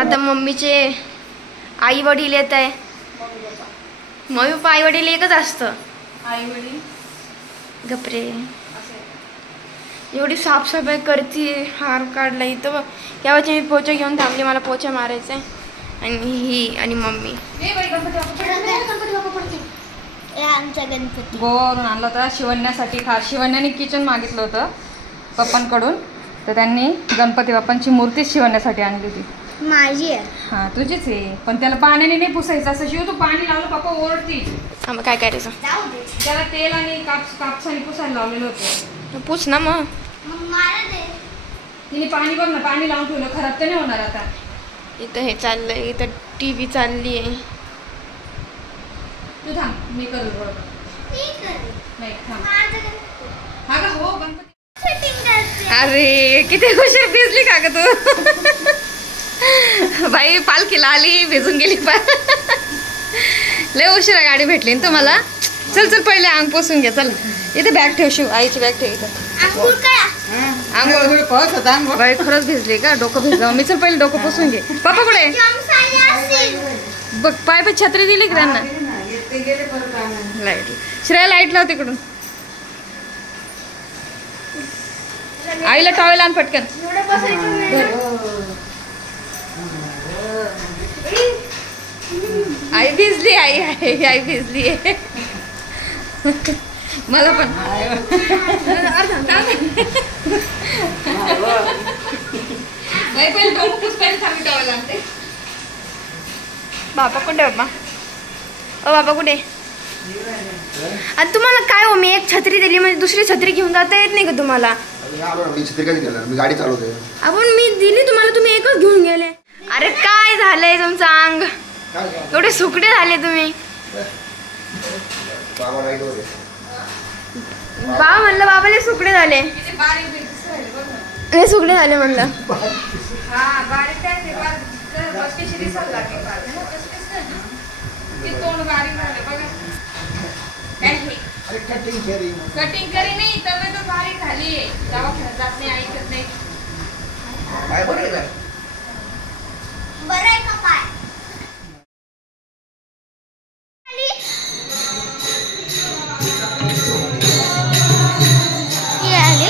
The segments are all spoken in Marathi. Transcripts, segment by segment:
आता मम्मीचे आई वडील येत आहे. मम्मी पप्पा आई वडील एकच असतं. आई वडील गपरे. एवढी साफसफाई करते. हार काढला इथं. यावेळी मी पोचा घेऊन थांबली. मला पोचा मारायचा आहे. आणि ही आणि मम्मी आमचा गणपती गोवावरून आणला होता शिवण्यासाठी. खास शिवण्याने किचन मागितलं होतं पप्पांकडून, तर त्यांनी गणपती बाप्पांची मूर्ती शिवण्यासाठी आणली होती. माझी आहे. हां तुझीच आहे, पण त्याला पाण्याने नाही पुसायचं. असं शिव तू पाणी लावलं पप्पा ओरडती. मग काय करायचं? त्याला तेल आणि कापसाने पुसायला लावलेलं होतं. पूछ ना मग. तिने पाणी बघ ना, पाणी लावून ठेवलं. खराब तर नाही होणार आता. इथं हे चाललंय. इथं TV चालली आहे. तू थांब, मी करू बरोबर. नाही थांब. हा का हो गणपती. अरे किती उशीर भिजली का ग तू? बाई पालखीला आली, भिजून गेली. लय उशिरा गाडी भेटली ना तुम्हाला. चल चल पहिले अंग पोसून घ्या. चल इथे बॅग ठेव. शिव आईची बॅग ठेव इथं. आंघोळ बाई खरंच भिजली का? डोकं भिजलं. मी चल पहिले डोकं पुसून घे. पप्पा कुठे? बघ पाय पे छत्री दिली की त्यांना. लाईट श्रेया लाईट लाव तिकडून. आईला टॉवेल आण पटकन. आई भिजली. आई भिजली आहे. मला पण बाबा कुठे? बाबा ओ बाबा कुठे? आणि तुम्हाला काय हो, मी एक छत्री दिली म्हणजे दुसरी छत्री घेऊन जाता येत नाही का तुम्हाला? मी गाडी चालवते. आपण मी दिली तुम्हाला, तुम्ही एकच घेऊन गेले. अरे काय झालंय तुमचं अंग? एवढे सुकडे झाले तुम्ही. बाबा म्हणलं बाबाले सुकडे झाले. सुकडे झाले म्हणलं. कटिंग करी नाही तब्येत बारीक झाली. दवाखान्यात जात नाही, ऐकत नाही. बरं आहे का पाय?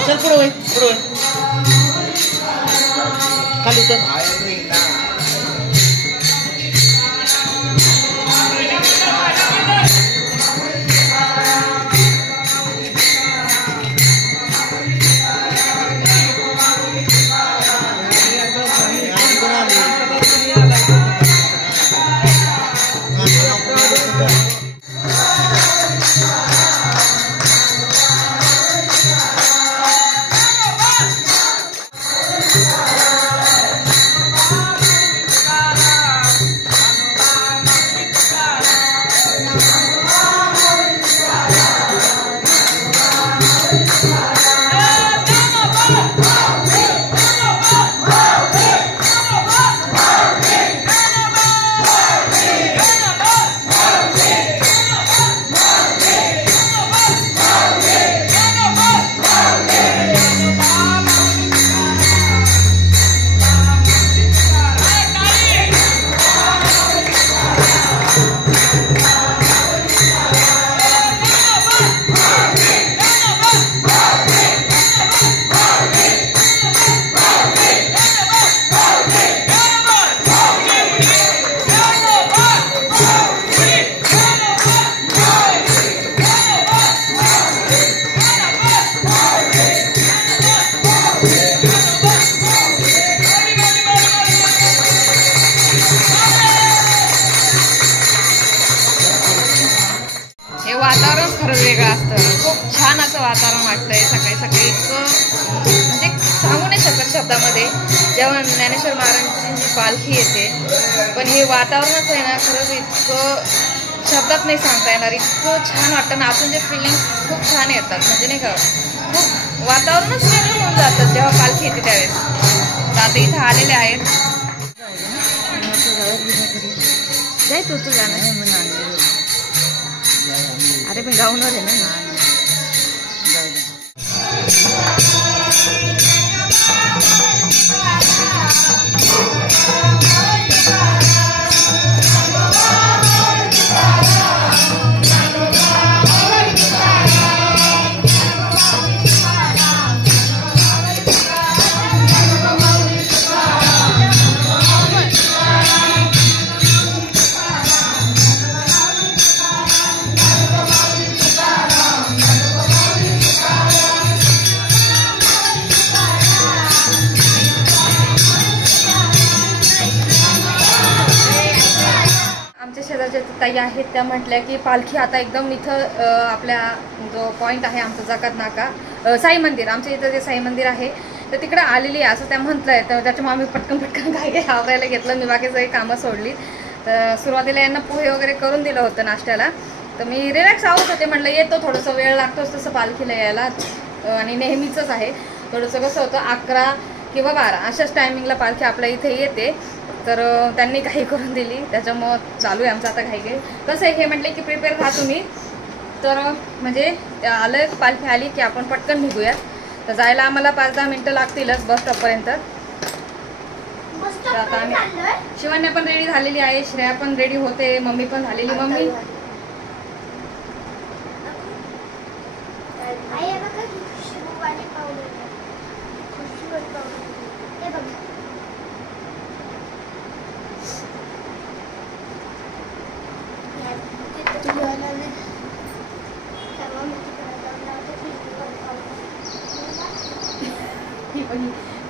चल पुढे खाली तर वातावरण खरंच वेगळं असतं. खूप छान असं वातावरण वाटतंय. सकाळी सकाळी इतकं म्हणजे सांगू नाही शकत शब्दामध्ये. जेव्हा ज्ञानेश्वर महाराजांची जी पालखी येते, पण हे वातावरणच आहे ना खरंच इतकं शब्दात नाही सांगता येणार. इतकं छान वाटतं ना. आपण जे फिलिंग्स खूप छान येतात. म्हणजे नाही का, खूप वातावरणच वेगळं होऊन जातं जेव्हा पालखी येते त्यावेळेस. तर आता इथं आलेले आहेत. जाय तू जाणार. अरे पण गाऊनवर आहे ना. ज्या ताई आहेत त्या म्हटल्या की पालखी आता एकदम इथं आपल्या जो पॉईंट आहे आमचा जकात नाका साई मंदिर, आमच्या इथं जे साई मंदिर आहे तर तिकडे आलेली आहे असं त्या म्हटलंय. तर त्याच्यामुळे आम्ही पटकन काय आवरायला घेतलं. मी बाकी सगळी कामं सोडली. तर सुरुवातीला यांना पोहे वगैरे करून दिलं होतं नाश्त्याला. तर मी रिलॅक्स आवत होते, म्हटलं येतो, थोडंसं वेळ लागतोच तसं पालखीला यायला आणि नेहमीचंच आहे. थोडंसं कसं होतं 11 किंवा 12 अशाच टायमिंगला पालखी आपल्या इथे येते. तर त्यांनी घाई करून दिली, त्याच्यामुळं चालू आहे आमचं आता घाई. कसं आहे हे म्हटले की प्रिपेअर राहा तुम्ही. तर म्हणजे आलं पालखी आली की आपण पटकन निघूयात. तर जायला आम्हाला 5-10 मिनटं लागतीलच बस स्टॉपपर्यंत. तर आता आम्ही शिवण्या पण रेडी झालेली आहे, श्रेया पण रेडी होते, मम्मी पण झालेली. मम्मी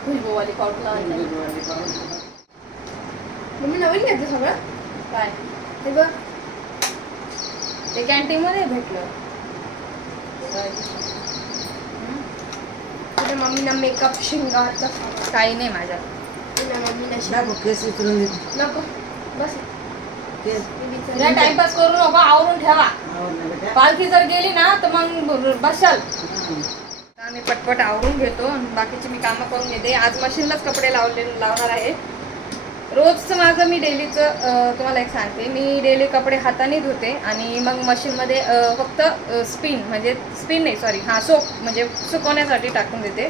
खुशबूवाली पावडर मम्मी नवीन घेतलं सगळं काय ते बघ, ते कॅन्टीनमध्ये भेटलं. तुझ्या मम्मीला मेकअप शिंगारचं काही नाही माझ्या. नको बस टाइमपास करू नको, आवरून ठेवा. पालखी जर गेली ना तर मग बसाल. आम्ही पटपट आवरून घेतो आणि बाकीची मी कामं करून घेते. आज मशीनलाच कपडे लावणार आहे. रोजचं माझं मी डेलीचं तुम्हाला एक सांगते, मी डेली कपडे हाताने धुते आणि मग मशीनमध्ये फक्त स्पिन नाही सोप म्हणजे सुकवण्यासाठी टाकून देते.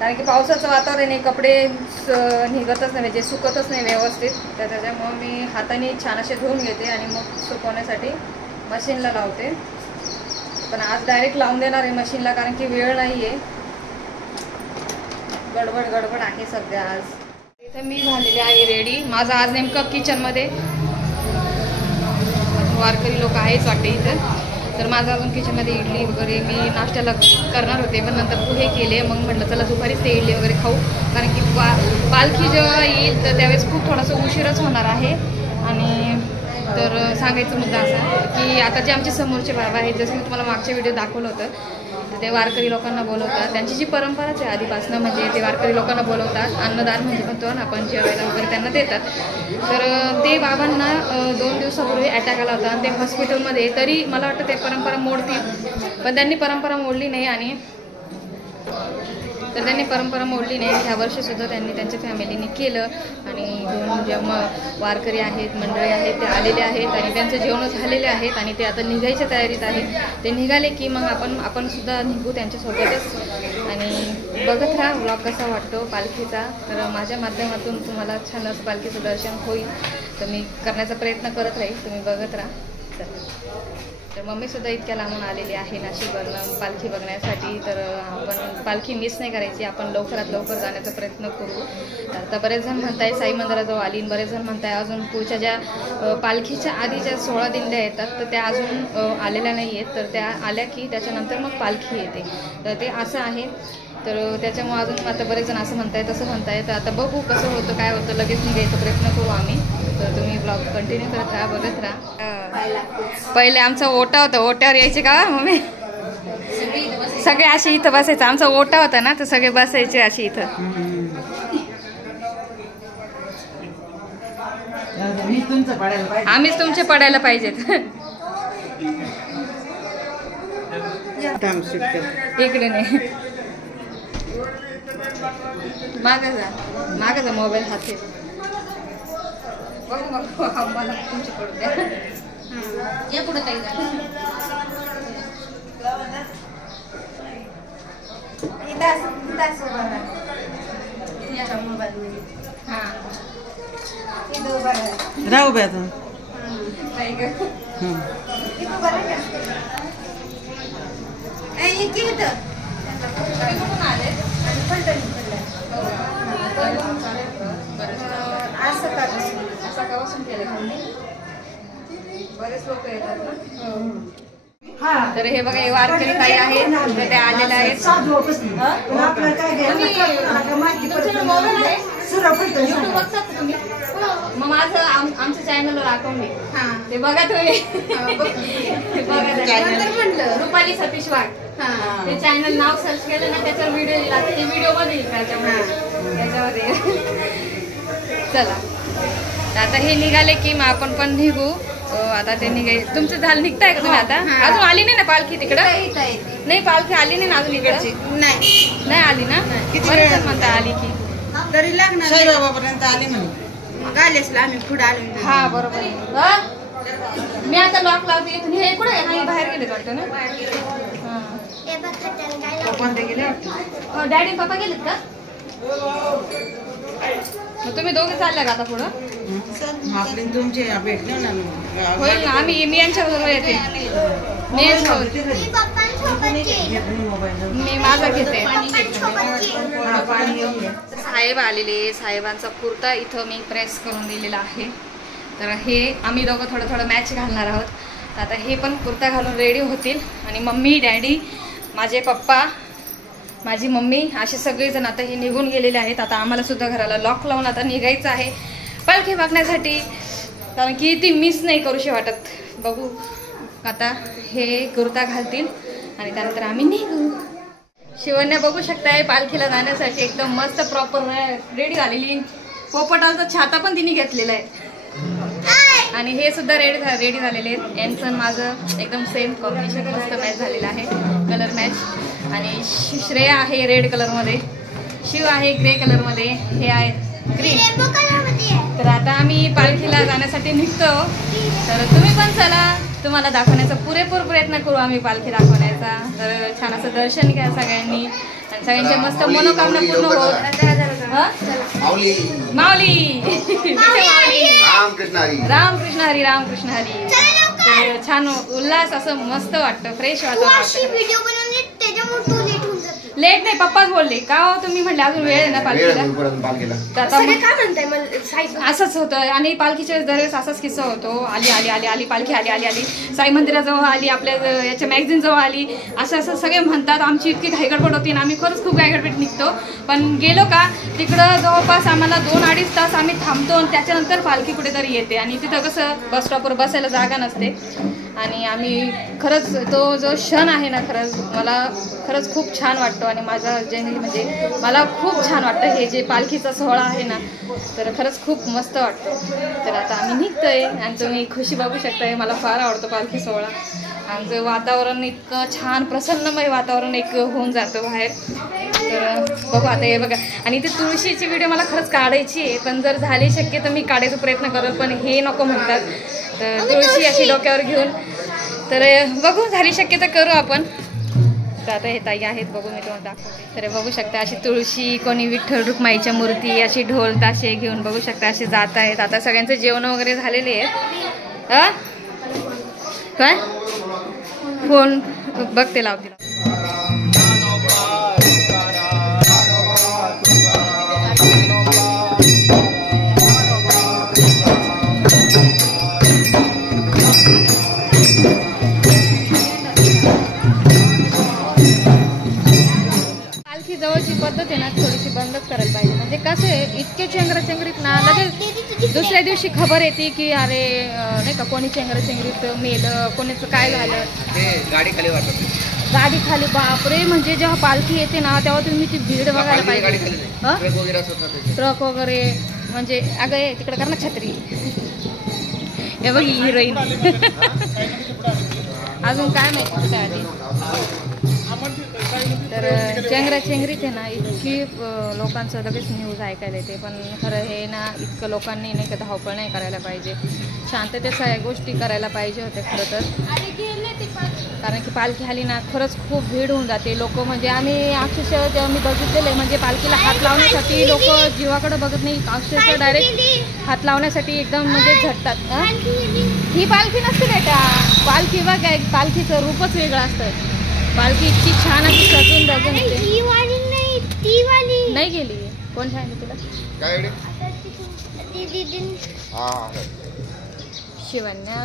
कारण की पावसाचं वातावरण आहे, कपडे निघतच नाही म्हणजे सुकतच नाही व्यवस्थित. तर त्याच्यामुळं मी हाताने छान असे धुवून घेते आणि मग सुकवण्यासाठी मशीनला लावते. पण आज डायरेक्ट लावून देणार आहे मशीनला, कारण की वेळ नाही आहे, गडबड आहे सध्या. आज इथे मी झालेले आहे रेडी. माझं आज नेमकं किचनमध्ये वारकरी लोक आहेच वाटते इथं. तर माझं अजून किचनमध्ये इडली वगैरे मी नाश्त्याला करणार होते, पण नंतर पोहे केले. मग म्हटलं चला दुपारीच ते इडली वगैरे खाऊ, कारण की पालखी जेव्हा येईल तर त्यावेळेस खूप थोडासा उशीरच होणार आहे. आणि तर सांगायचं मुद्दा असा की आता जे आमचे समोरचे बाबा आहेत, जसं मी तुम्हाला मागच्या व्हिडिओ दाखवलं होतं, तर ते वारकरी लोकांना बोलवतात. त्यांची जी परंपराच आहे आधीपासून, म्हणजे ते वारकरी लोकांना बोलवतात, अन्नदान म्हणजे म्हणतो ना आपण, जेवायला वगैरे त्यांना देतात. तर ते बाबांना 2 दिवसापूर्वी अटॅक आला होता आणि ते हॉस्पिटलमध्ये. तरी मला वाटतं ते परंपरा मोडतील, पण त्यांनी परंपरा मोडली नाही. आणि तर त्यांनी परंपरा मोडली नाही. ह्या वर्षीसुद्धा त्यांनी त्यांच्या फॅमिलीने केलं. आणि 2 जे वारकरी आहेत, मंडळी आहेत, ते आलेले आहेत आणि त्यांचं जेवण झालेले आहेत आणि ते आता निघायच्या तयारीत आहेत. ते निघाले की मग आपण सुद्धा निघू त्यांच्यासोबतच. आणि बघत राहा व्लॉग कसा वाटतो पालखीचा. तर माझ्या माध्यमातून तुम्हाला छान असं पालखीचं दर्शन होईल, तर मी करण्याचा प्रयत्न करत राहील, तुम्ही बघत राहा. तर मम्मीसुद्धा इतक्या लांबून आलेली आहे नाशिकवरनं पालखी बघण्यासाठी. तर आपण पालखी मिस नाही करायची, आपण लवकरात लवकर जाण्याचा प्रयत्न करू. आता बरेच जण म्हणताय साई मंदिराजवळ आली, बरेच जण म्हणताय अजून पुढच्या ज्या पालखीच्या आधी ज्या 16 दिंड्या येतात तर त्या अजून आलेल्या नाही आहेत. तर त्या आल्या की त्याच्यानंतर मग पालखी येते. तर ते असं आहे. तर त्याच्यामुळे अजून आता बरेच जण असं म्हणताय तसं म्हणताय. तर आता बघू कसं होतं काय होतं, लगेच निघायचा प्रयत्न करू आम्ही. तर तुम्ही ब्लॉग कंटिन्यू करत राहा, बघत राहा. पहिले आमचा ओटा होता, ओट्यावर यायचे का मम्मी? सगळे असे इथं बसायचं. आमचा ओटा होता ना, तर सगळे बसायचे असे इथं. आम्हीच तुमचे पडायला पाहिजेत. इकडे नाही, मागाचा मोबाईल हाती. बघू मला तुमची पडू द्या. या पुढे काही राहू बॅ तू. सकाळपासून केलं बरेच लोक येतात ना. तर हे बघा, हे वारकरी ताई आहेत, ते आलेले आहेत. YouTube बघतात तुम्ही? मग माझं आमच्या चॅनलवर अकाउंट आहे ते बघा तुम्ही. ते बघा म्हटलं रुपाली सतीश वाघ ते चॅनल नाव सर्च केलं ना त्याच्यावर व्हिडिओ येईल. ते व्हिडिओ मध्ये येईल त्याच्यामध्ये. चला आता हे निघाले की मग आपण पण निघू. आता ते तुमचं झालं निघताय का तुम्ही आता? अजून आली नाही ना पालखी तिकडं? नाही पालखी आली नाही ना अजून इकडची? नाही आली ना. बरं म्हणता आली की तरी लागणार साईबाबापर्यंत आली म्हणे. आलेसला आम्ही पुढे आलो. हा बरोबर. मी आता लॉक लावते इथून. हे कुठे आहे? बाहेर गेले वाटतं ना. कोणते गेले? डॅडी पप्पा गेलेत का? मग तुम्ही दोघे चालल्या का आता पुढं? आपली तुमचे भेटले ना. होईल ना. मी यांच्याबरोबर येते. मी माझा घेते. साहेब आलेले. साहेबांचा कुर्ता इथं मी प्रेस करून दिलेला आहे. तर हे आम्ही दोघं थोडं मॅच घालणार आहोत. तर आता हे पण कुर्ता घालून रेडी होतील. आणि मम्मी डॅडी माझे पप्पा माझी मम्मी असे सगळेजण आता हे निघून गेलेले आहेत. आता आम्हाला सुद्धा घराला लॉक लावून आता निघायचं आहे पालखी बघण्यासाठी. कारण की ती मिस नाही करूशी वाटत. बघू आता हे कुर्ता घालतील आणि त्यानंतर आम्ही निघू. शिवण्या बघू शकताय पालखीला जाण्यासाठी एकदम मस्त प्रॉपर रेडी झालेली. पोपटाचा छाता पण तिने घेतलेला आहे. आणि हे सुद्धा रेडी झालेले आहेत. यांचं माझं एकदम सेम कॉम्बिनेशन मस्त मॅच झालेलं आहे. Colour match. आणि श्रेया आहे रेड कलरमध्ये. शिव आहे ग्रे कलरमध्ये. हे आहेत ग्रीन. तर आता आम्ही पालखीला जाण्यासाठी निघतो. तर तुम्ही पण चला. तुम्हाला दाखवण्याचा पुरेपूर प्रयत्न करू आम्ही पालखी दाखवण्याचा. तर छान असं दर्शन घ्या सगळ्यांनी. आणि सगळ्यांच्या मस्त मनोकामना पूर्ण होत. माऊली रामकृष्ण हरी रामकृष्ण हरी. छान उल्हास असं मस्त वाटतं. फ्रेश वाटतं. लेट नाही पप्पाच बोलले का हो तुम्ही म्हटले अजून वेळ आहे ना पालखीला. असंच होतं. आणि पालखीच्या दरवेळेस असाच किस्सा होतो. आली आली आली आली पालखी आली आली आली साई मंदिराजवळ आली आपल्या याच्या मॅगझिन जवळ आली असं सगळे म्हणतात. आमची इतकी घाईगडबड होती ना. आम्ही खरंच खूप घाईगडबड निघतो. पण गेलो का तिकडं जवळपास आम्हाला 2-2.5 तास आम्ही थांबतो. आणि त्याच्यानंतर पालखी कुठेतरी येते. आणि तिथं कसं बस स्टॉपवर बसायला जागा नसते. आणि आम्ही खरंच तो जो क्षण आहे ना खरंच मला खरंच खूप छान वाटतो. आणि माझा जनरली म्हणजे मला खूप छान वाटतं हे जे पालखीचा सोहळा आहे ना. तर खरंच खूप मस्त वाटतो. तर आता आम्ही निघतोय आणि तुम्ही खुशी बघू शकताय. मला फार आवडतो पालखी सोहळा. आमचं वातावरण इतकं छान प्रसन्नमय वातावरण एक होऊन जातं बाहेर. तर बघू आता हे बघा. आणि ते तुळशीची व्हिडिओ मला खरंच काढायची आहे. पण जर झाली शक्य तर मी काढायचा प्रयत्न करेल. पण हे नको म्हणतात. तर तुळशी अशी डोक्यावर घेऊन तर बघू झाली शक्य तर करू आपण. तर आता हे ताई आहेत बघू मी तुम्हाला दाखवते. तर बघू शकता अशी तुळशी कोणी विठ्ठल रुक्माईच्या मूर्ती अशी ढोल ताशे घेऊन बघू शकता असे जात आहेत. आता सगळ्यांचे जेवण वगैरे झालेले आहेत. हा काय फोन बघते लावते. जवळची पद्धत आहे ना थोडीशी बंदच करायला पाहिजे. म्हणजे कसं आहे इतके चेंगराचेंगरीत ना लगेच दुसऱ्या दिवशी खबर येते की अरे नाही का कोणी चेंगराचेंगरीत मेलं कोणीचं काय झालं. गाडी खाली बापरे. म्हणजे जेव्हा पालखी येते ना तेव्हा तुम्ही ती भीड बघायला पाहिजे. ट्रक वगैरे म्हणजे अगं ये तिकडे कर ना छत्री. हे बघ हिरोईन. अजून काय माहिती आधी. तर चेंगराचेंगरीत आहे ना इतकी लोकांचं लगेच न्यूज ऐकायला येते. पण खरं हे ना इतकं लोकांनी नाही का धावपळ नाही करायला पाहिजे. शांततेत सगळ्या गोष्टी करायला पाहिजे होत्या खरं तर. कारण की पालखी आली ना खरंच खूप भीड होऊन जाते. लोक म्हणजे आम्ही अक्षरशः जेव्हा मी बघितलेलं आहे म्हणजे पालखीला हात लावण्यासाठी लोक जीवाकडे बघत नाही. अक्षरशः डायरेक्ट हात लावण्यासाठी एकदम म्हणजे झटतात. ही पालखी नसते बेटा. पालखी बघ पालखीचं रूपच वेगळं असतं. पालखी इतकी छान अशी सजून बघून नाही गेली. कोण सांगितलं तुला? शिवण्या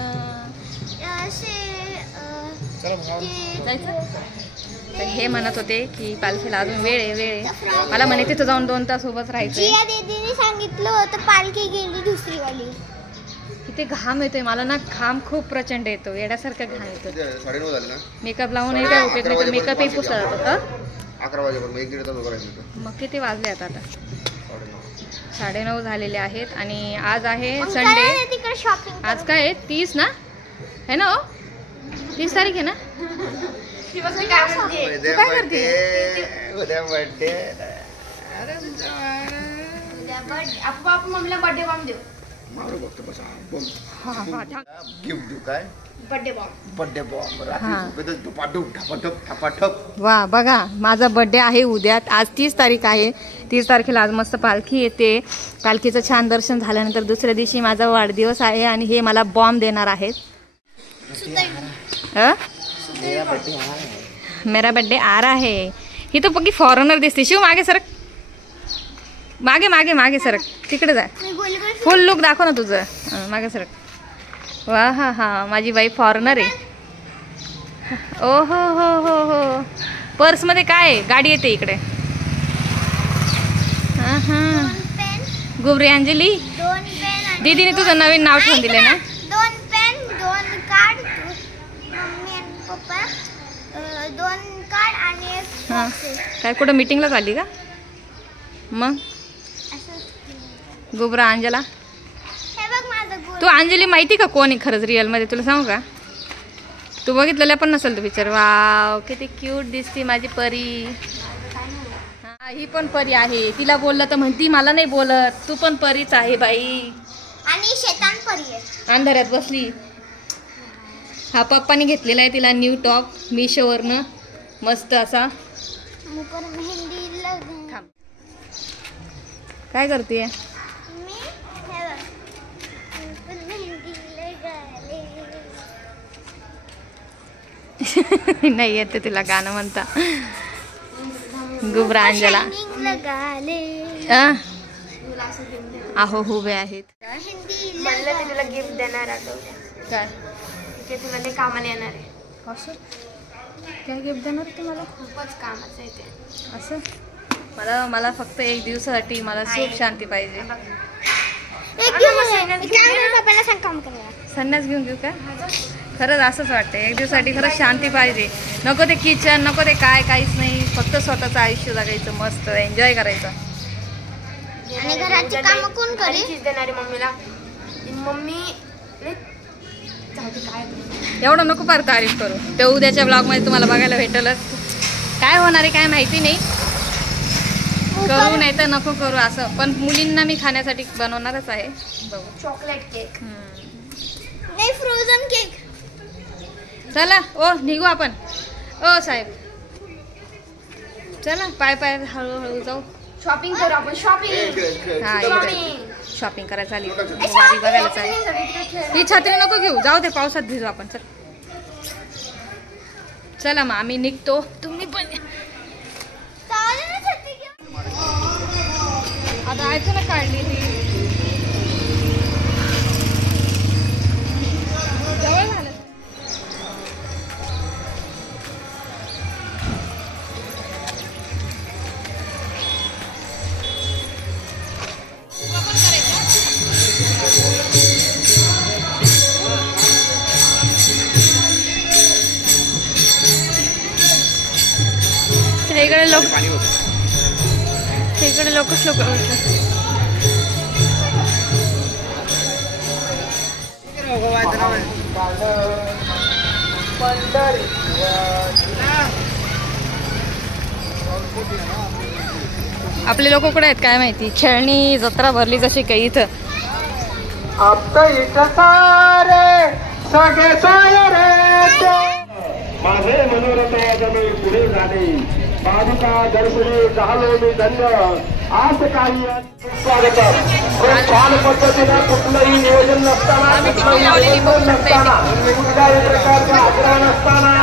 जायचं तर हे म्हणत होते की पालखीला अजून वेळ आहे. मला म्हणे तिथं जाऊन 2 तास उभंच राहायचं. जिया दीदीने सांगितलं होतं पालखी गेली दुसरी वाली. किती घाम येतोय मला ना, घाम खूप प्रचंड येतो, येण्यासारखा घाम येतो. 9:30 झाले ना. मेकअप लावून काय उपयोग नाही, मेकअपही पुसला जातो. 11 वाजेपर्यंत 1-1.5 तास उभं राहायचं. मग किती वाजले आता? 9:30 झालेले आहेत. आणि आज आहे मग संडे. चला ना तिकडे शॉपिंग. आज काय आहे? 30 ना, है ना? 30 तारीख आहे ना? उद्या बर्थडे. आपण मम्मीला बर्थडे बॉम्ब देऊ. मारू बघतो बस. गिफ्ट देऊ काय? Birthday bomb. Birthday bomb. ठपाठप. वा, बघा माझा बर्थडे आहे उद्या. आज 30 तारीख आहे. 30 तारखेला आज मस्त पालखी येते. पालखीचं छान दर्शन झाल्यानंतर दुसऱ्या दिवशी माझा वाढदिवस आहे आणि हे मला बॉम्ब देणार आहेत. मेरा बर्थडे आ रहा है. ही तो पक्की फॉरेनर दिसते. शिव मागे सरक, मागे सरक, तिकडे जा. फुल लुक दाखव ना तुझं. मागे सरक. वा हा हा, माझी बाई फॉरेनर आहे. ओ हो. पर्स मध्ये काय आहे? गाडी येते इकडे. हा हा, गुबरी अंजली. 2 पेन. दीदीने तुझं नवीन नाव ठेवून दिले ना. 2 पेन, 2 कार्ड. मम्मी आणि पप्पा 2 कार्ड आणि एक हा, box आहे. काय कुठं मीटिंगला चालली का? मग असं. गुबरा अंजला. हे बघ माझं गोल. तू अंजली माहिती का कोण आहे खरंच रिअल मध्ये? तुला सांगू का? तू बघितलेला पण नसेल तो पिक्चर. वाव, किती क्यूट दिसते माझी परी. हा, ही पण परी आहे. तिला बोललं तर म्हणती मला नाही बोलत. तू पण परीच आहे बाई. आणि शैतान परी आहे. अंधाऱ्यात बसली. हा पप्पानी घेतलेला आहे तिला न्यू टॉप मिशोवरनं, मस्त असा. मी पण मेहंदी लावते. थांब, काय करते? मी हे बघ. मी पण मेहंदी लगाले. नाही येते तिला गाणं म्हणता. गुबरा अंजला. Shining लगाले. आहो उभे आहेत. मेहंदी म्हणलं मी तुला गिफ्ट देणार आहे. काय ते तुला ते कामाला येणार आहे. असं काय गिफ्ट देणार तुम्हाला? खूपच कामाचं आहे ते. असं मला फक्त 1 दिवसासाठी मला सुख शांती पाहिजे. एक दिवस पप्पाला सांग काम करायला. संन्यास घेऊ का? खरंच असंच वाटतं. 1 दिवसासाठी खरंच शांती पाहिजे. नको ते किचन, नको ते काहीच नाही. फक्त स्वतःचं आयुष्य जगायचं, मस्त एन्जॉय करायचं. आणि घराची कामं कोण करेल? देणारी मम्मीला. मम्मी एवढं नको फार तारीफ करू. ते उद्याच्या ब्लॉगमध्ये तुम्हाला बघायला भेटेलच. काय होणार आहे काय माहिती नाही. करू नाही तर नको करू असं. पण मुलींना मी खाण्यासाठी बनवणारच आहे. बघू. चॉकलेट केक नाही, फ्रोझन केक. चला ओ निघू आपण. ओ साहेब चला, पाय हळूहळू जाऊ. शॉपिंग करू आपण. शॉपिंग. हा, शॉपिंग करायला आली. वारी बघायलाच आहे. ही छत्री नको घेऊ, जाऊ दे, पावसात भिजू आपण. चला मग आम्ही निघतो. तुम्ही पण आता ऐकू ना, काढली ती जवळ झालं. इकडे लोक शोक आपले लोक कुठे आहेत काय माहिती. खेळणी जत्रा भरली जशी काही इथं. माझे मनोरथ जमी पुढे झाले. पादुका दर्शने झालो मी धन्य. आज काही स्वागत. खूप छान पद्धतीने कुठलंही नियोजन नसताना, कुठलंही नसताना, कुठल्याही प्रकारचा आग्रह नसताना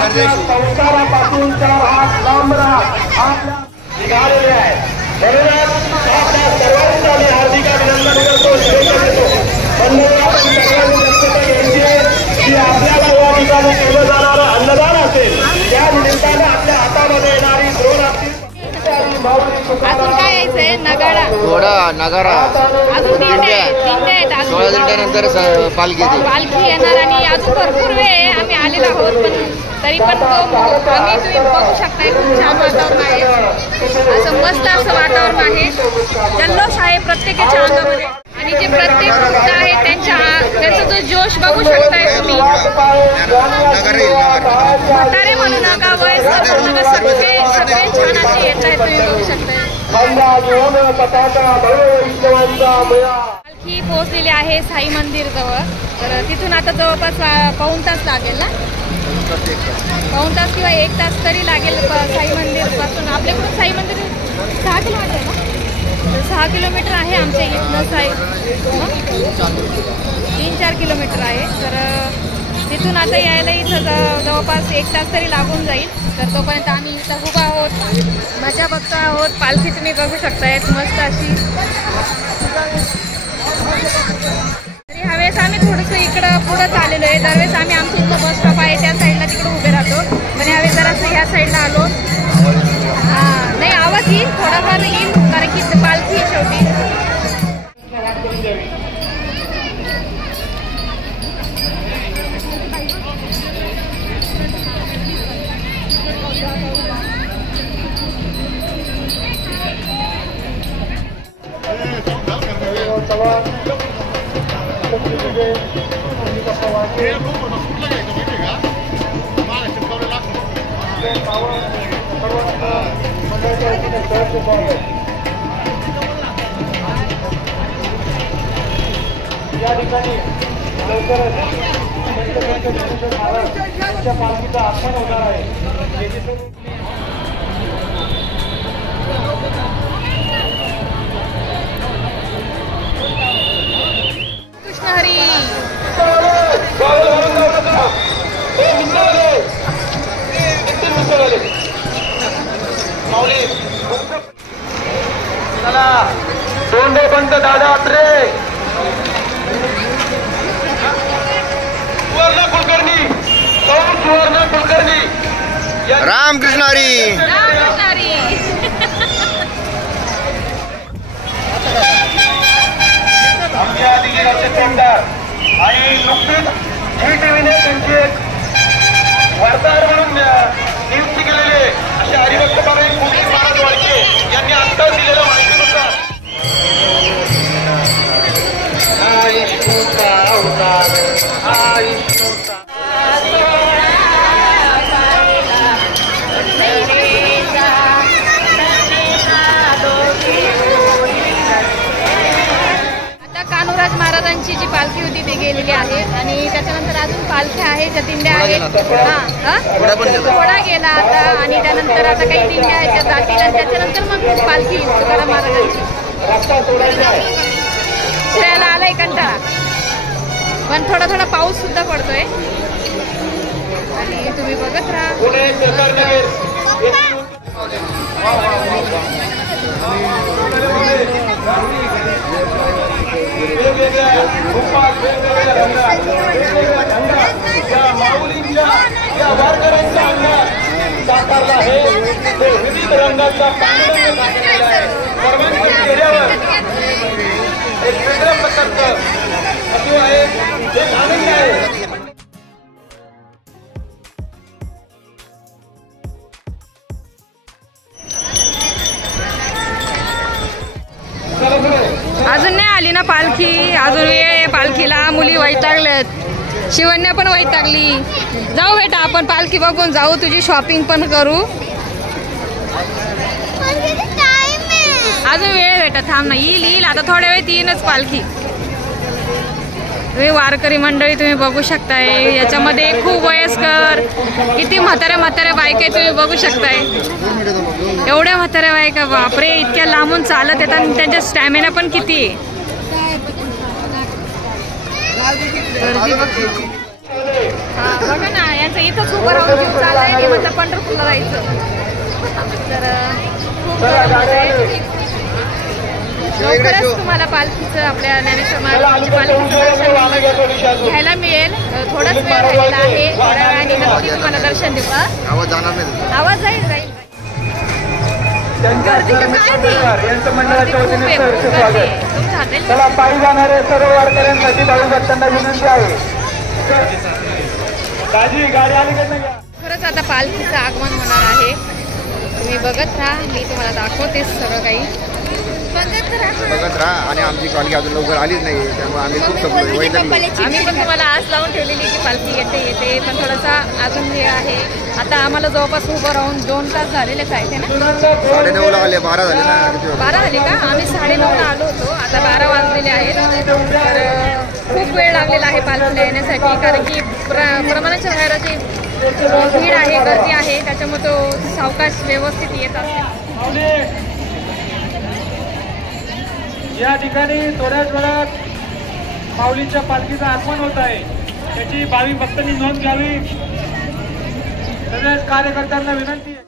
आपल्या संसारापासून 4 हात लांब राहा आपल्या निघालेले आहे. म्हणूनच आपल्या सर्वांचं आम्ही हार्दिक अभिनंदन करतो, शुभेच्छा देतो. मंडळी आपण सगळ्यांनी दक्षता घ्यायची आहे की आपल्याला या ठिकाणी केलं जाणारं अन्नदान असेल त्या निमित्तानं आपल्या नगाडा, घोडा, नगारा, अजून दिंड्या आहेत. 16 दिंड्यानंतर पालखी येते. पालखी येणार आणि अजून भरपूर वेळ आहे. आम्ही आलेलो आहोत पण तरी पण आम्ही तुम्ही बघू शकताय खूप छान वातावरण आहे. असं मस्त असं वातावरण आहे. जल्लोष आहे प्रत्येकाच्या अंगामध्ये आणि जे प्रत्येक वृद्ध आहे त्यांचा जो जोश बघू शकताय तुम्ही. म्हातारे म्हणू नका, वयस्कर म्हणू नका, सगळे छान असे येत आहेत तुम्ही बघू शकताय. पालखी पोहोचलेली आहे साई मंदिर जवळ. तर तिथून आता जवळपास पाऊण तास लागेल ना, पाऊण तास किंवा 1 तास तरी लागेल साई मंदिर पासून. आपल्याकडून साई मंदिर 6 किलोमीटर आहे ना, 6 किलोमीटर आहे आमच्या इथनं साई, 3-4 किलोमीटर आहे. तर तिथून आता यायला इथं जवळपास 1 तास तरी लागून जाईल. तर तोपर्यंत आम्ही इथं उभा आहोत, मजा बघतो आहोत. पालखी तुम्ही बघू शकताय मस्त अशी. तरी ह्यावेळेस आम्ही थोडंसं इकडं पुढं चाललेलो आहे. दरवेळेस आम्ही आमच्या इथलं बस स्टॉप आहे त्या साईडला तिकडे उभे राहतो, पण ह्यावेळेस जरासं ह्या साईडला आलो. हां, नाही आवाज येईल, थोडाफार येईल कारण की पालखी आहे शेवटी. या ठिकाणी लवकरच महाराजांच्या पालखीचं आगमन होणार आहे. कृष्ण हरी. चला दोंडे पंत दादा अत्रे, सुवर्ण कुलकर्णी, सौ सुवर्ण कुलकर्णी, रामकृष्ण हरी. रामकृष्ण हरी. आमच्या दिलेल्याचे तोंडार आणि नुकतीच झी टीव्हीने त्यांची एक वार्ताहर म्हणून नियुक्ती केलेली अशा हरिभक्त पारायण कुलकर्णी महाराज वाळके यांनी आत्ताच दिलेल्या माहितीनुसार हा विष्णूचा अवतार, हा विष्णूचा कान्होराज महाराजांची जी पालखी होती ती गेलेली आहे आणि त्याच्यानंतर अजून पालख्या आहेत, त्या दिंड्या आहेत. घोडा गेला आता आणि त्यानंतर आता काही दिंड्या आहेत त्या जातील आणि त्याच्यानंतर मग पालखी तुकाराम महाराजांची. श्रेयाला आलाय कंटाळा, पण थोडा थोडा पाऊस सुद्धा पडतोय आणि तुम्ही बघत राहा. वेगवेगळ्या रूपात वेगवेगळ्या रंगात वेगवेगळ्या ढंगात या माऊलींच्या या वारकऱ्यांच्या अंगात साकारला आहे. तो विविध रंगाचा पांढरा दाखवलेला आहे. सर्वांच्या चेहऱ्यावर एक वेगळ्या प्रकारचं हसू आहे, एक आनंद आहे. अजून नाही आली ना पालखी, अजून वेळ आहे पालखीला. मुली वैतागल्यात, शिवण्या पण वैतागली. जाऊ बेटा आपण पालखी बघून जाऊ, तुझी शॉपिंग पण करू. अजून वेळ बेटा, थांब ना, येईल आता थोड्या वेळेत येईनच पालखी. तुम्ही वारकरी मंडळी तुम्ही बघू शकताय, याच्यामध्ये खूप वयस्कर, किती म्हाताऱ्या बायका तुम्ही बघू शकताय. एवढ्या म्हाताऱ्या बायका, बापरे, इतक्या लांबून चालत येतात आणि त्यांच्या स्टॅमिना पण किती आहे. बघा ना, यांचं इथंच उभं राहून जीव चाललाय आणि म्हटलं पंढरपूरला जायचं. तर खूप लवकरच तुम्हाला पालखीचं, आपल्या ज्ञानेश्वर महाराजांची पालखीचं दर्शन घ्यायला मिळेल. थोडाच वेळ राहिलेला आहे, थोड्या वेळाने नक्की तुम्हाला दर्शन देऊ. आवाज जाणार नाही, आवाज जाईल. त्यांच्या गर्दी कसं सुरमित आहे ती? मंडळवार यांचं मंडळाच्या गर्दी खूप वतीने आहे, सहर्ष खूप स्वागत. गर्दी आहे. तुमच्या हॉटेल चला पायी जाणारे सर्व वारकऱ्यांसाठी भावी भक्तांना विनंती आहे. दाजी गाडी आली का नाही? खरंच आता पालखीचं आगमन होणार आहे. तुम्ही बघत राहा, मी तुम्हाला दाखवतेच सगळं काही. बघत राहा. आणि आमची पालखी अजून लवकर आलीच नाही, त्यामुळे आम्ही खूप थकलो, वैतागलो. आम्ही पण तुम्हाला आस लावून ठेवलेली की पालखी येते पण थोडासा अजून वेळ आहे. आता आम्हाला जवळपास उभं राहून 2 तास झालेलेच आहेत है ना. 9:30ला आले, 12 झाले ना. किती वाजले? 12 झाले का? आम्ही 9:30ला आलो होतो, आता 12 वाजलेले आहेत. तर खूप वेळ लागलेला आहे पालखीला येण्यासाठी, कारण की प्रमाणाच्या बाहेरची भीड आहे, गर्दी आहे, त्याच्यामुळे तो सावकाश व्यवस्थित येत असते. या ठिकाणी थोड्याच वेळात माऊलीच्या पालखीचं आगमन होत आहे. त्याची भावी भक्तांनी नोंद घ्यावी. सगळ्याच कार्यकर्त्यांना विनंती आहे.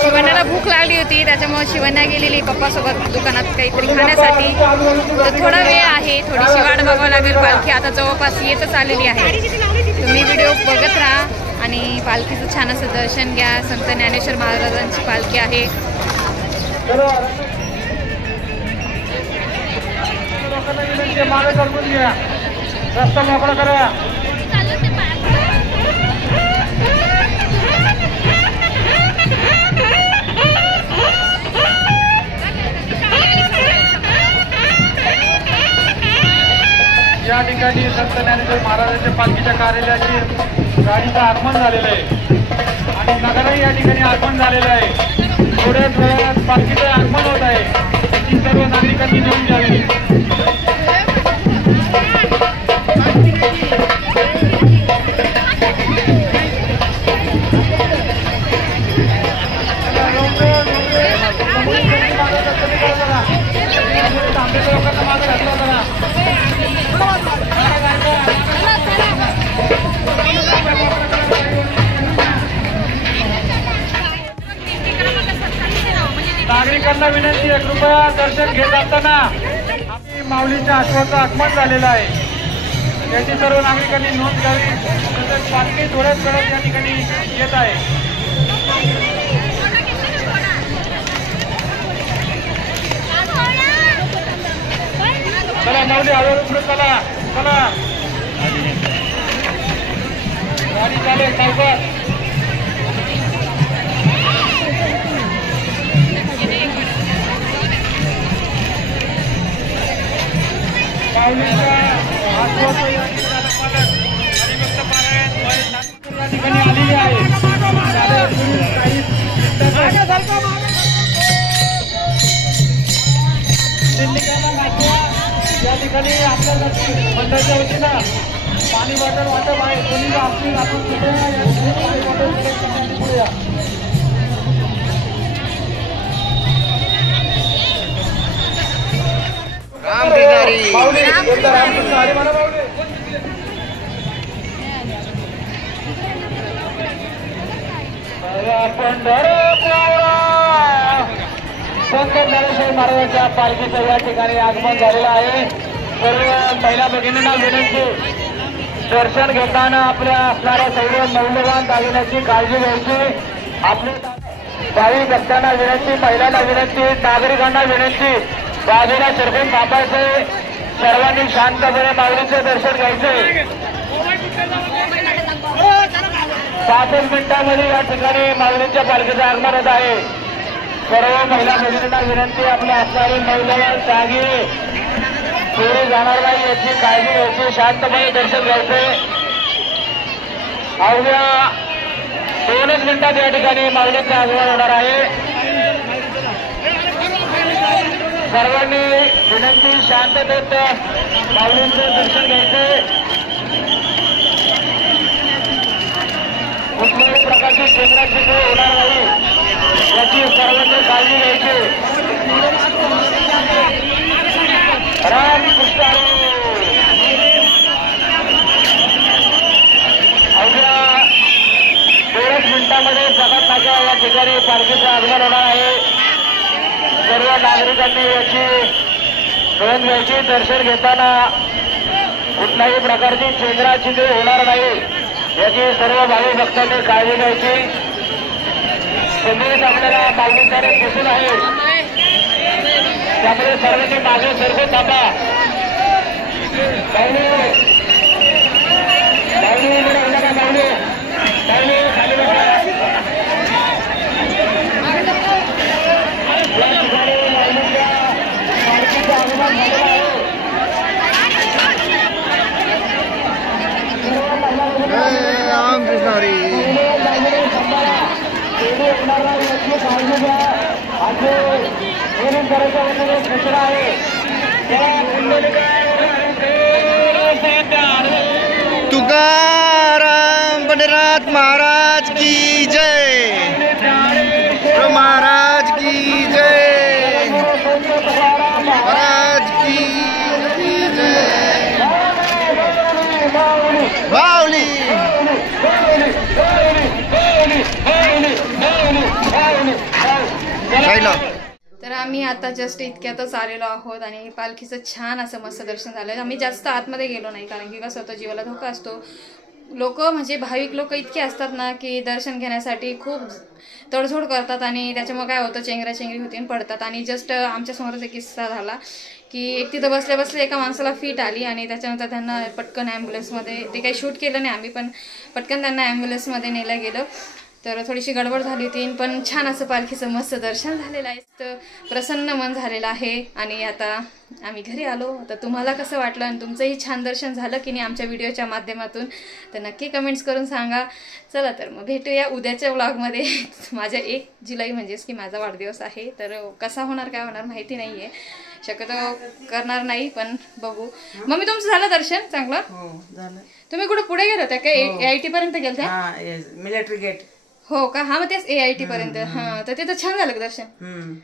शिवण्याला भूक लागली होती, त्याच्यामुळे शिवण्या गेलेली पप्पासोबत दुकानात काहीतरी खाण्यासाठी. तर थोडा वेळ आहे, थोडीशी वाट बघावं लागेल. पालखी आता जवळपास येतच आलेली आहे. तुम्ही व्हिडिओ बघत राहा आणि पालखीचं छान असं दर्शन घ्या. संत ज्ञानेश्वर महाराजांची पालखी आहे. लोकांना विनंती आहे, मागे सरकून घ्या, रस्ता मोकळा करा. या ठिकाणी संत ज्ञानेश्वर महाराजांच्या पालखीच्या कार्यालयाची गाडीचं आगमन झालेलं आहे आणि नगरही या ठिकाणी आगमन झालेलं आहे. थोड्याच वेळात पालखीचं आगमन होत आहे. त्याची सर्व नागरिकांनी नोंद घ्यावी. नागरिकांना विनंती आहे, कृपया दर्शन घेत असताना आम्ही माऊलीच्या आश्वाचं आगमन झालेलं आहे, त्याची सर्व नागरिकांनी नोंद घ्यावी. तसेच पालखी थोड्याच वेळात या ठिकाणी येत आहे. चला माऊली हळूहळू पुढे चला. चला गाडी चालेल सावकाश. माऊलीच्या आश्वासन या ठिकाणी आलेली आहे. या ठिकाणी आपल्या मंडळाच्या वतीनं पाणी बॉटल वाटप आहे. कोणी असतील आपण कुठे पाणी बॉटल करण्यासाठी पुढे या. रामकृष्ण हरी. माऊली एकदा रामकृष्ण हरी म्हणा. माऊली संत ज्ञानेश्वर महाराजांच्या पालखीचं या ठिकाणी आगमन झालेलं आहे. सर्व महिला भगिनींना विनंती, दर्शन घेताना आपल्या असणाऱ्या सर्व मौल्यवान दागिन्याची काळजी घ्यायची. आपले भावी भक्तांना विनंती, महिलांना विनंती, नागरिकांना विनंती, बाजूला सरकून थांबायचे. सर्वांनी शांतपणे माऊलीचे दर्शन घ्यायचे. 5 मिनिटांमध्ये या ठिकाणी माऊलीच्या पालखीचं आगमन होत आहे. सर्व महिला भगिनींना विनंती, आपल्या असणारी मौल्यवान दागिने चोरी जाणार नाही याची काळजी घ्यायची. शांतपणे दर्शन घ्यायचे. अवघ्या 2च मिनिटात या ठिकाणी माऊलीचं आगमन होणार आहे. सर्वांनी विनंती, शांततेत माऊलींचं दर्शन घ्यायचे. कुठल्याही प्रकारची चेंगराचेंगरी होणार नाही याची सर्वांनी काळजी घ्यायची. रामकृष्ण हरी. अवघ्या 2च मिनिटांमध्ये जगात नाक्या या ठिकाणी पालखीचं आगमन होणार आहे. सर्व नागरिकांनी याची नोंद घ्यायची. दर्शन घेताना कुठल्याही प्रकारची चेंगराचेंगरी होणार नाही याची सर्व भावी भक्तांनी काळजी घ्यायची. समोरच आपल्याला पालखीकडे दिसून आहे, त्यामुळे सर्वांनी मागे सर्व थांबा. तुकाराम पंढरीनाथ महाराज की जय, महाराज की जय, महाराज की जय. बावली तर आम्ही आता जस्ट इतक्यातच आलेलो आहोत आणि पालखीचं छान असं मस्त दर्शन झालं. आम्ही जास्त आतमध्ये गेलो नाही कारण की कसं होतं, जीवाला धोका असतो. लोक म्हणजे भाविक लोक इतके असतात ना की दर्शन घेण्यासाठी खूप तडजोड करतात आणि त्याच्यामुळे काय होतं, चेंगराचेंगरी होती आणि पडतात. आणि जस्ट आमच्यासमोरच एक किस्सा झाला की एक तिथं बसल्या बसल्या एका माणसाला फिट आली आणि त्याच्यानंतर त्यांना पटकन ॲम्ब्युलन्समध्ये, ते काही शूट केलं नाही आम्ही, पण पटकन त्यांना ॲम्ब्युलन्समध्ये नेलं गेलं. तर थोडीशी गडबड झाली होती, पण छान असं पालखीचं मस्त दर्शन झालेलं आहे. तर प्रसन्न मन झालेलं आहे आणि आता आम्ही घरी आलो. तर तुम्हाला कसं वाटलं आणि तुमचंही छान दर्शन झालं की नाही आमच्या व्हिडिओच्या माध्यमातून, तर नक्की कमेंट्स करून सांगा. चला तर मग भेटूया उद्याच्या व्लॉगमध्ये. माझ्या 1 जुलै म्हणजेच की माझा वाढदिवस आहे. तर कसा होणार काय होणार माहिती नाही आहे, शक्यतो करणार नाही, पण बघू. मम्मी तुमचं झालं दर्शन चांगलं? हो झालं. तुम्ही कुठं पुढे गेलो होत्या काय? AIT पर्यंत गेलते? Military gate. हो का? हा मग तेच AIT पर्यंत. हा तर तिथं छान झालं दर्शन.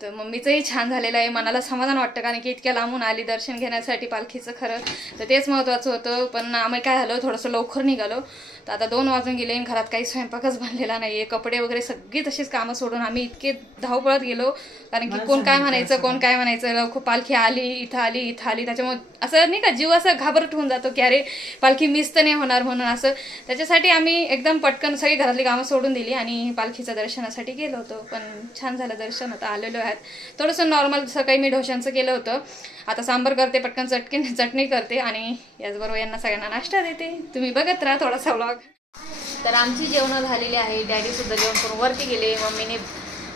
तर मम्मीचंही छान झालेलं आहे. मनाला समाधान वाटतं कारण की इतक्या लांबून आली दर्शन घेण्यासाठी पालखीचं, खरं तर तेच महत्त्वाचं होतं. पण आम्ही काय झालं, थोडंसं लवकर निघालो. तर आता 2 वाजून गेले आणि घरात काही स्वयंपाकच बनलेला नाही आहे. कपडे वगैरे सगळी तशीच कामं सोडून आम्ही इतके धावपळत गेलो कारण की कोण काय म्हणायचं, लवकर पालखी आली, इथं आली. त्याच्यामुळे असं नाही का, जीव असं घाबरट होऊन जातो की अरे पालखी मिस तर नाही होणार म्हणून. असं त्याच्यासाठी आम्ही एकदम पटकन सगळी घरातली कामं सोडून दिली आणि पालखीच्या दर्शनासाठी गेलो होतो. पण छान झालं दर्शन. आता आलेलो आहेत. थोडंसं नॉर्मल सकाळी मी ढोशांचं केलं होतं, आता सांबर करते, पटकन चटणी करते आणि याचबरोबर यांना सगळ्यांना नाश्ता देते. तुम्ही बघत राहा थोडासा व्लॉग. तर आमची जेवणं झालेली आहे. डॅडी सुद्धा जेवण करून वरती गेले.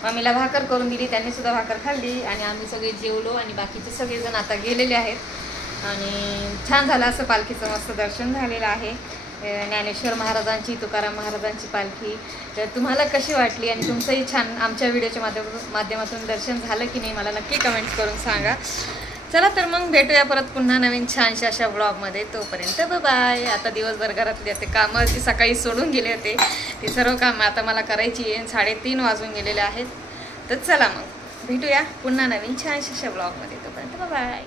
मम्मीला भाकर करून दिली, त्यांनी सुद्धा भाकर खाल्ली आणि आम्ही सगळे जेवलो आणि बाकीचे सगळेजण आता गेलेले आहेत. आणि छान झालं असं पालखीचं मस्त दर्शन झालेलं आहे. ज्ञानेश्वर महाराजांची, तुकाराम महाराजांची पालखी. तर तुम्हाला कशी वाटली आणि तुमचंही छान आमच्या व्हिडिओच्या माध्यमातून दर्शन झालं की नाही मला नक्की कमेंट्स करून सांगा. चला तर मग भेटूया परत पुन्हा नवीन छानशा अशा व्लॉगमध्ये. तोपर्यंत बाय. आता दिवसभर घरातले ते कामं ती सकाळी सोडून गेले होते, ती सर्व कामं आता मला करायची आहे. 3:30 वाजून गेलेले आहेत. तर चला मग भेटूया पुन्हा नवीन छानशा अशा व्लॉगमध्ये. तोपर्यंत बाय.